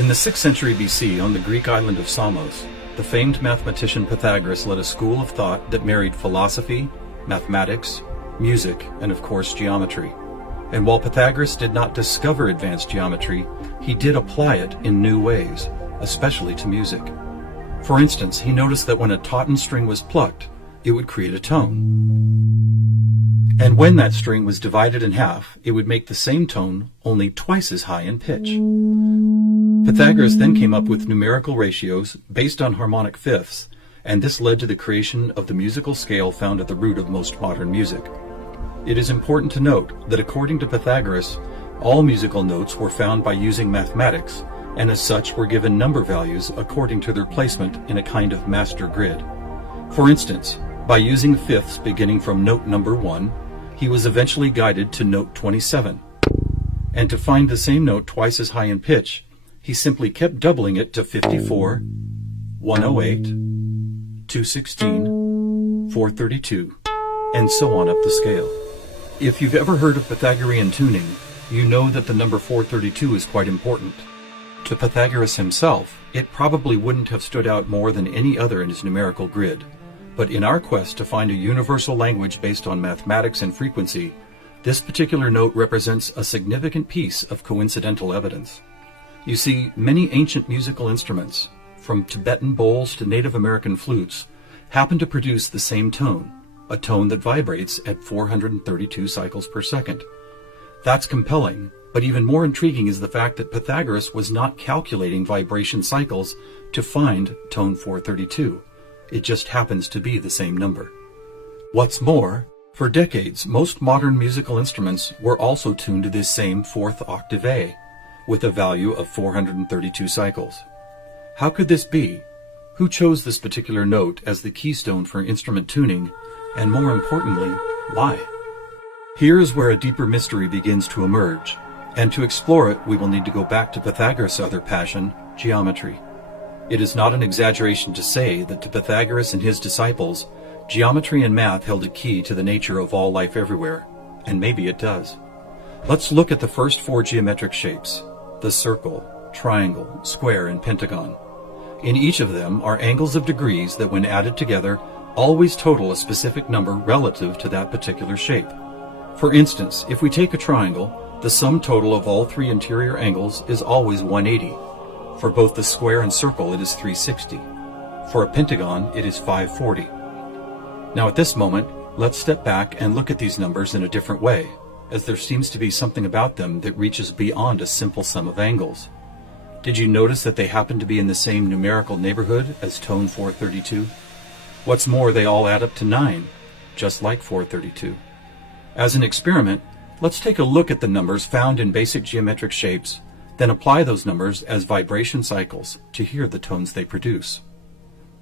In the 6th century BC, on the Greek island of Samos, the famed mathematician Pythagoras led a school of thought that married philosophy, mathematics, music, and of course geometry. And while Pythagoras did not discover advanced geometry, he did apply it in new ways, especially to music. For instance, he noticed that when a tauten string was plucked, it would create a tone. And when that string was divided in half, it would make the same tone only twice as high in pitch. Pythagoras then came up with numerical ratios based on harmonic fifths, and this led to the creation of the musical scale found at the root of most modern music. It is important to note that according to Pythagoras, all musical notes were found by using mathematics, and as such were given number values according to their placement in a kind of master grid. For instance, by using fifths beginning from note number 1, he was eventually guided to note 27. And to find the same note twice as high in pitch, he simply kept doubling it to 54, 108, 216, 432, and so on up the scale. If you've ever heard of Pythagorean tuning, you know that the number 432 is quite important. To Pythagoras himself, it probably wouldn't have stood out more than any other in his numerical grid. But in our quest to find a universal language based on mathematics and frequency, this particular note represents a significant piece of coincidental evidence. You see, many ancient musical instruments, from Tibetan bowls to Native American flutes, happen to produce the same tone, a tone that vibrates at 432 cycles per second. That's compelling, but even more intriguing is the fact that Pythagoras was not calculating vibration cycles to find tone 432. It just happens to be the same number. What's more, for decades, most modern musical instruments were also tuned to this same fourth octave A, with a value of 432 cycles. How could this be? Who chose this particular note as the keystone for instrument tuning, and more importantly, why? Here is where a deeper mystery begins to emerge, and to explore it we will need to go back to Pythagoras' other passion, geometry. It is not an exaggeration to say that to Pythagoras and his disciples, geometry and math held a key to the nature of all life everywhere, and maybe it does. Let's look at the first 4 geometric shapes, the circle, triangle, square, and pentagon. In each of them are angles of degrees that when added together always total a specific number relative to that particular shape. For instance, if we take a triangle, the sum total of all 3 interior angles is always 180. For both the square and circle it is 360. For a pentagon it is 540. Now at this moment, let's step back and look at these numbers in a different way, as there seems to be something about them that reaches beyond a simple sum of angles. Did you notice that they happen to be in the same numerical neighborhood as tone 432? What's more, they all add up to 9, just like 432. As an experiment, let's take a look at the numbers found in basic geometric shapes, then apply those numbers as vibration cycles to hear the tones they produce.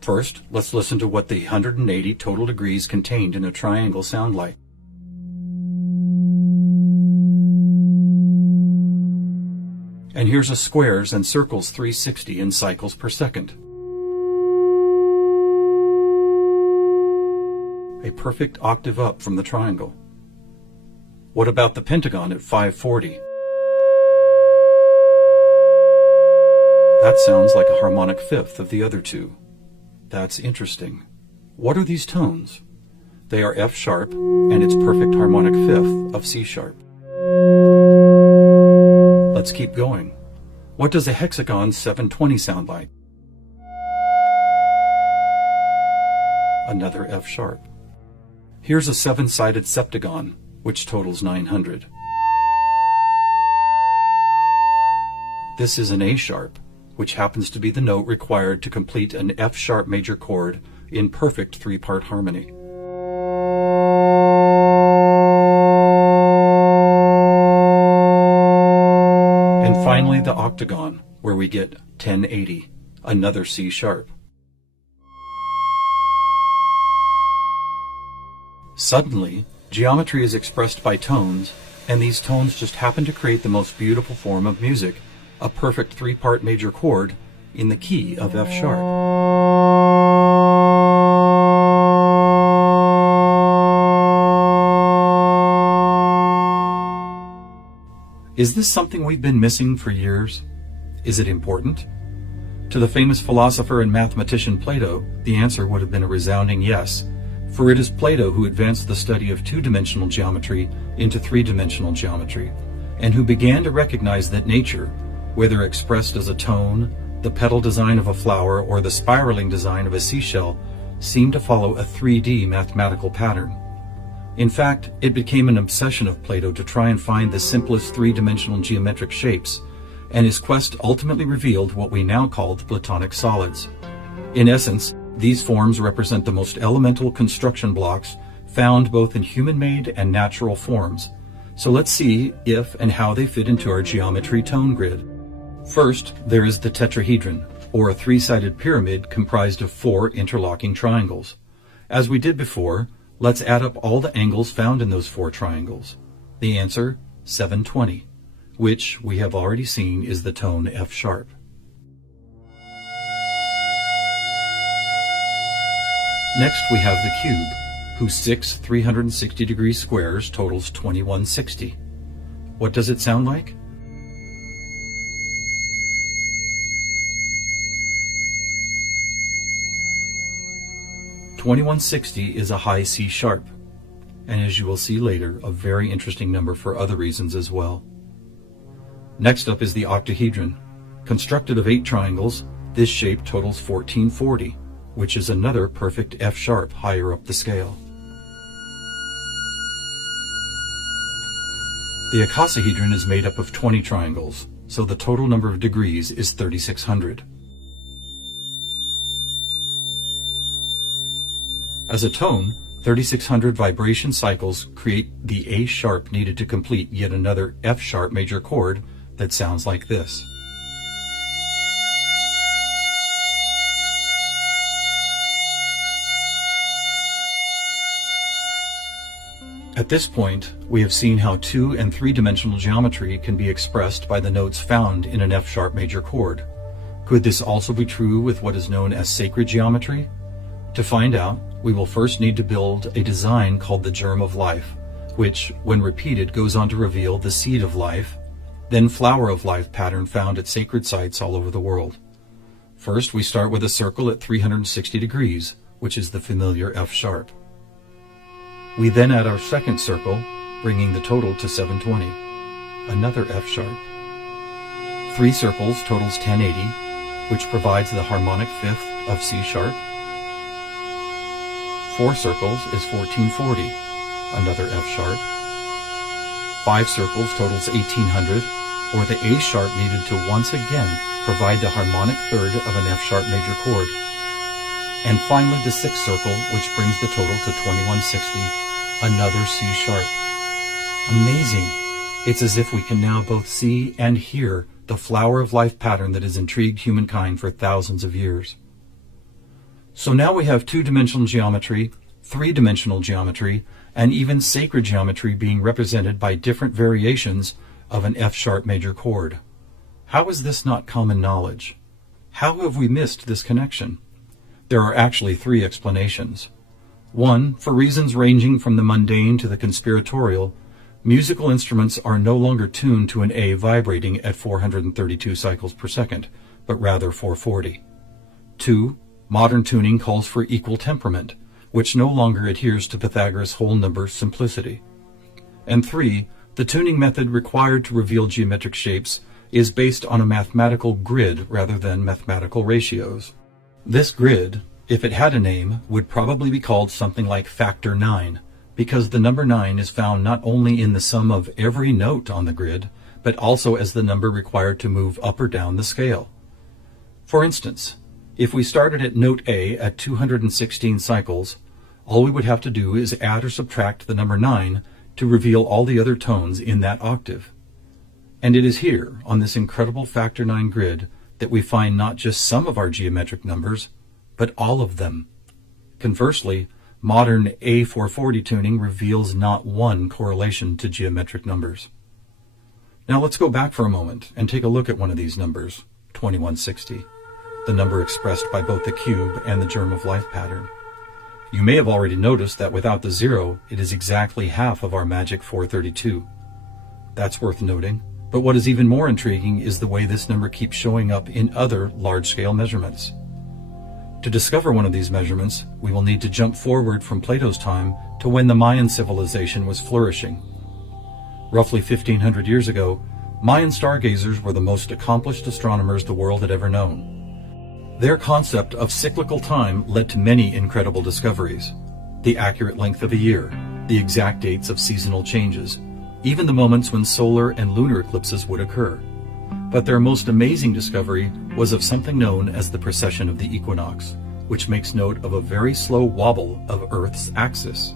First, let's listen to what the 180 total degrees contained in a triangle sound like. And here's a squares and circles 360 in cycles per second. A perfect octave up from the triangle. What about the pentagon at 540? That sounds like a harmonic fifth of the other two. That's interesting. What are these tones? They are F sharp and its perfect harmonic fifth of C sharp. Let's keep going. What does a hexagon 720 sound like? Another F sharp. Here's a 7-sided septagon, which totals 900. This is an A sharp, which happens to be the note required to complete an F sharp major chord in perfect 3-part harmony. And finally the octagon, where we get 1080, another C sharp. Suddenly, geometry is expressed by tones, and these tones just happen to create the most beautiful form of music, a perfect 3-part major chord in the key of F sharp. Is this something we've been missing for years? Is it important? To the famous philosopher and mathematician Plato, the answer would have been a resounding yes, for it is Plato who advanced the study of two-dimensional geometry into three-dimensional geometry, and who began to recognize that nature, whether expressed as a tone, the petal design of a flower, or the spiraling design of a seashell, seemed to follow a 3D mathematical pattern. In fact, it became an obsession of Plato to try and find the simplest three-dimensional geometric shapes, and his quest ultimately revealed what we now call the Platonic solids. In essence, these forms represent the most elemental construction blocks found both in human-made and natural forms. So let's see if and how they fit into our geometry tone grid. First, there is the tetrahedron, or a three-sided pyramid comprised of 4 interlocking triangles. As we did before, let's add up all the angles found in those 4 triangles. The answer, 720, which we have already seen is the tone F sharp. Next we have the cube, whose 6 360-degree squares totals 2160. What does it sound like? (2160) is a high C sharp, and as you will see later, a very interesting number for other reasons as well. Next up is the octahedron. Constructed of 8 triangles, this shape totals 1440, which is another perfect F sharp higher up the scale. The icosahedron is made up of 20 triangles, so the total number of degrees is 3600. As a tone, 3600 vibration cycles create the A sharp needed to complete yet another F sharp major chord that sounds like this. At this point, we have seen how 2- and 3-dimensional geometry can be expressed by the notes found in an F sharp major chord. Could this also be true with what is known as sacred geometry? To find out, we will first need to build a design called the germ of life, which, when repeated, goes on to reveal the seed of life, then flower of life pattern found at sacred sites all over the world. First, we start with a circle at 360 degrees, which is the familiar F sharp. We then add our second circle, bringing the total to 720, another F sharp. 3 circles totals 1080, which provides the harmonic fifth of C sharp. 4 circles is 1440, another F sharp. 5 circles totals 1800, or the A sharp needed to once again provide the harmonic third of an F sharp major chord. And finally the 6th circle, which brings the total to 2160, another C sharp. Amazing! It's as if we can now both see and hear the flower of life pattern that has intrigued humankind for thousands of years. So now we have 2-dimensional geometry, 3-dimensional geometry, and even sacred geometry being represented by different variations of an F sharp major chord. How is this not common knowledge? How have we missed this connection? There are actually 3 explanations. 1, for reasons ranging from the mundane to the conspiratorial, musical instruments are no longer tuned to an A vibrating at 432 cycles per second, but rather 440. 2, modern tuning calls for equal temperament, which no longer adheres to Pythagoras' whole number simplicity. And 3, the tuning method required to reveal geometric shapes is based on a mathematical grid rather than mathematical ratios. This grid, if it had a name, would probably be called something like factor 9, because the number 9 is found not only in the sum of every note on the grid, but also as the number required to move up or down the scale. For instance, if we started at note A at 216 cycles, all we would have to do is add or subtract the number 9 to reveal all the other tones in that octave. And it is here, on this incredible factor 9 grid, that we find not just some of our geometric numbers, but all of them. Conversely, modern A440 tuning reveals not one correlation to geometric numbers. Now let's go back for a moment and take a look at one of these numbers, 2160. The number expressed by both the cube and the germ of life pattern. You may have already noticed that without the 0, it is exactly half of our magic 432. That's worth noting, But what is even more intriguing is the way this number keeps showing up in other large-scale measurements. To discover one of these measurements, we will need to jump forward from Plato's time to when the Mayan civilization was flourishing. Roughly 1,500 years ago, Mayan stargazers were the most accomplished astronomers the world had ever known. Their concept of cyclical time led to many incredible discoveries: the accurate length of a year, the exact dates of seasonal changes, even the moments when solar and lunar eclipses would occur. But their most amazing discovery was of something known as the precession of the equinox, which makes note of a very slow wobble of Earth's axis.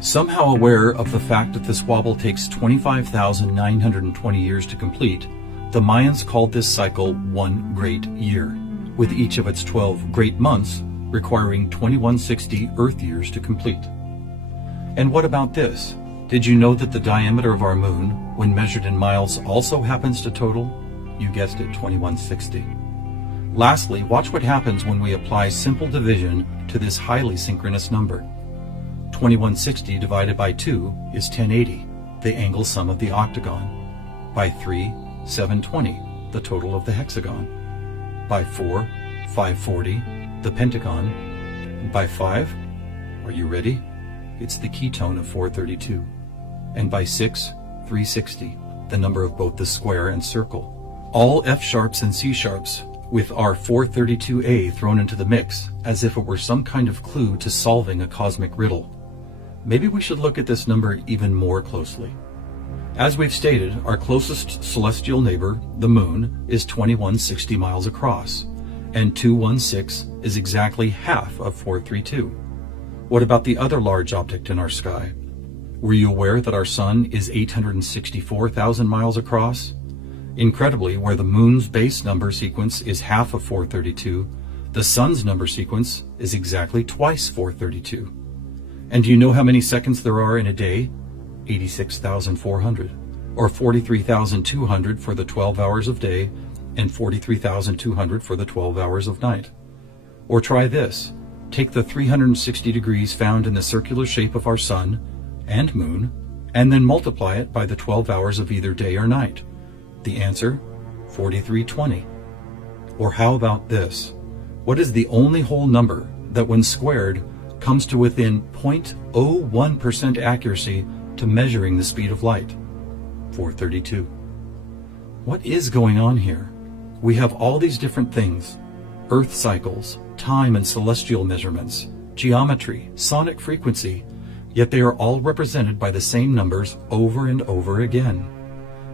Somehow aware of the fact that this wobble takes 25,920 years to complete, the Mayans called this cycle one great year, with each of its 12 great months requiring 2160 Earth years to complete. And what about this? Did you know that the diameter of our moon, when measured in miles, also happens to total, you guessed it, 2160? Lastly, watch what happens when we apply simple division to this highly synchronous number. 2160 divided by 2 is 1080, the angle sum of the octagon. By 3, 720, the total of the hexagon. By 4, 540, the pentagon. And by 5, are you ready? It's the ketone of 432. And by 6, 360, the number of both the square and circle. All F sharps and C sharps, with our 432A thrown into the mix, as if it were some kind of clue to solving a cosmic riddle. Maybe we should look at this number even more closely. As we've stated, our closest celestial neighbor, the moon, is 2160 miles across, and 216 is exactly half of 432. What about the other large object in our sky? Were you aware that our sun is 864,000 miles across? Incredibly, where the moon's base number sequence is half of 432, the sun's number sequence is exactly twice 432. And do you know how many seconds there are in a day? 86,400, or 43,200 for the 12 hours of day, and 43,200 for the 12 hours of night. Or try this. Take the 360 degrees found in the circular shape of our sun and moon, and then multiply it by the 12 hours of either day or night. The answer, 4320. Or how about this? What is the only whole number that, when squared, comes to within 0.01% accuracy to measuring the speed of light? 432. What is going on here? We have all these different things: Earth cycles, time and celestial measurements, geometry, sonic frequency, yet they are all represented by the same numbers over and over again.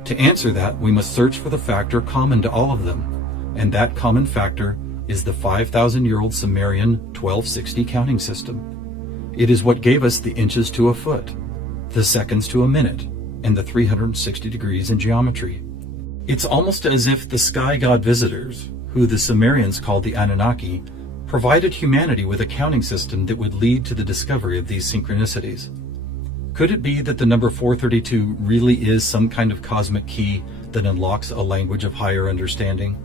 To answer that, we must search for the factor common to all of them, and that common factor is the 5,000-year-old Sumerian 1260 counting system. It is what gave us the inches to a foot, the seconds to a minute, and the 360 degrees in geometry. It's almost as if the sky god visitors, who the Sumerians called the Anunnaki, provided humanity with a counting system that would lead to the discovery of these synchronicities. Could it be that the number 432 really is some kind of cosmic key that unlocks a language of higher understanding?